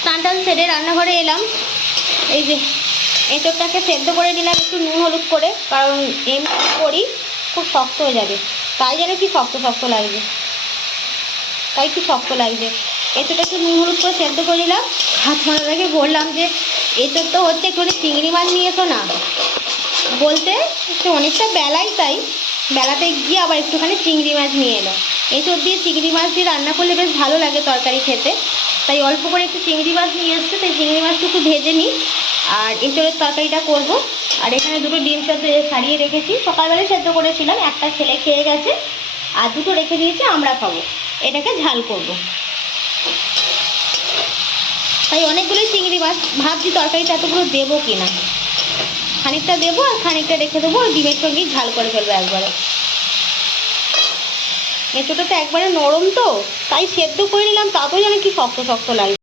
স্নান টান সেরে রান্নাঘরে এলাম। এই যে এঁচোড়টাকে সেদ্ধ করে দিলাম একটু নুন হলুদ করে, কারণ এমনি করি খুব শক্ত হয়ে যাবে, তাই যেন কি শক্ত শক্ত লাগছে, তাই কি শক্ত লাগছে। এঁচোড়টা একটু নুন হলুদ করে সেদ্ধ করে নিলাম। হাত মারাটাকে বললাম যে এঁচোড় তো হচ্ছে একটু চিংড়ি মাছ নিয়ে এসো না, বলতে অনেকটা বেলাই, তাই বেলাতে গিয়ে আবার একটুখানি চিংড়ি মাছ নিয়ে এলো। এঁচোড় দিয়ে চিংড়ি মাছ দিয়ে রান্না করলে বেশ ভালো লাগে তরকারি খেতে, তাই অল্প করে একটু চিংড়ি মাছ নিয়ে এসছে, তাই চিংড়ি মাছটা একটু ভেজে নিই আর এঁচোড়ের তরকারিটা করব। আর এখানে দুটো ডিম সেদ্ধ ছাড়িয়ে রেখেছি, সকালবেলায় সেদ্ধ করেছিলাম, একটা ছেলে খেয়ে গেছে আর দুটো রেখে দিয়েছি আমরা খাবো, এটাকে ঝাল করব। তাই অনেকগুলোই চিংড়ি মাছ, ভাবছি তরকারিটা এতগুলো দেবো কি না, খানিকটা দেবো আর খানিকটা রেখে দেবো, ওই ডিমের সঙ্গেই ঝাল করে ফেলবো একবারে। এঁচোড়টা তো একবারে নরম, তো তাই সেদ্ধ করে নিলাম, তাতেও যেন কি শক্ত শক্ত লাগে।